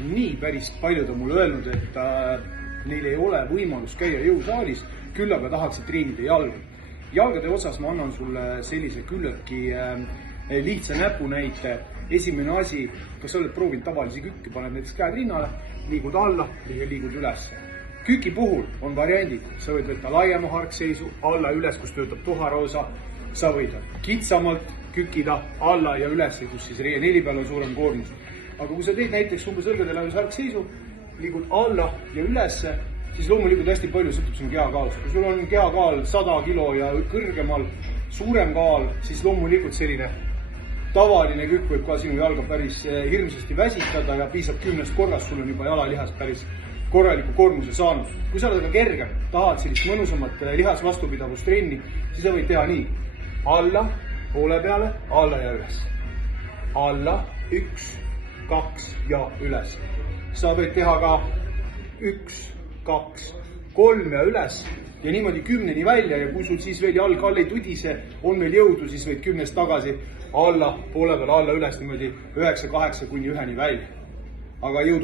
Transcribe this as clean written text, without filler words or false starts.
nii päris paljud on mulle öelnud, et neil ei ole võimalust käia jõusaalis, küll aga tahaksid treenida jalga. Jalgade osas ma annan sulle sellise küllaltki lihtsa näpunäite. Esimene asi, kas sa oled proovinud tavalisi kükki, paned näiteks käed rinnale, liigud alla ja liigud üles. Küki puhul on variandid, sa võid võtta laiema harkseisu, alla üles, kus töötab tuharaosa, sa võid kitsamalt kükida alla ja üles, kus siis reie 4 peal on suurem koormus. Aga kui sa teed näiteks umbes õlgade lähes harkseisu, liigud alla ja üles, siis loomulikult hästi palju sõltub sinu kehakaalust. Kui sul on kehakaal 100 kilo ja kõrgemal suurem kaal, siis loomulikult selline tavaline kükk võib ka sinu jalga päris hirmsasti väsitada ja piisab 10 korrast, sul on juba jalalihas päris korraliku koormuse saanud. Kui sa oled aga kergem, tahad sellist mõnusamat lihasvastupidavustrenni, siis sa võid teha nii. Alla, poole peale, alla ja üles. Alla, 1, 2 ja üles. Sa võid teha ka 1, 2, 3 ja üles ja niimoodi 10-ni välja ja kui sul siis veel jalg all ei tudise, on meil jõudu, siis võid 10-st tagasi alla, poole peale, alla, üles niimoodi 9, 8 kuni 1-ni välja. Aga jõudu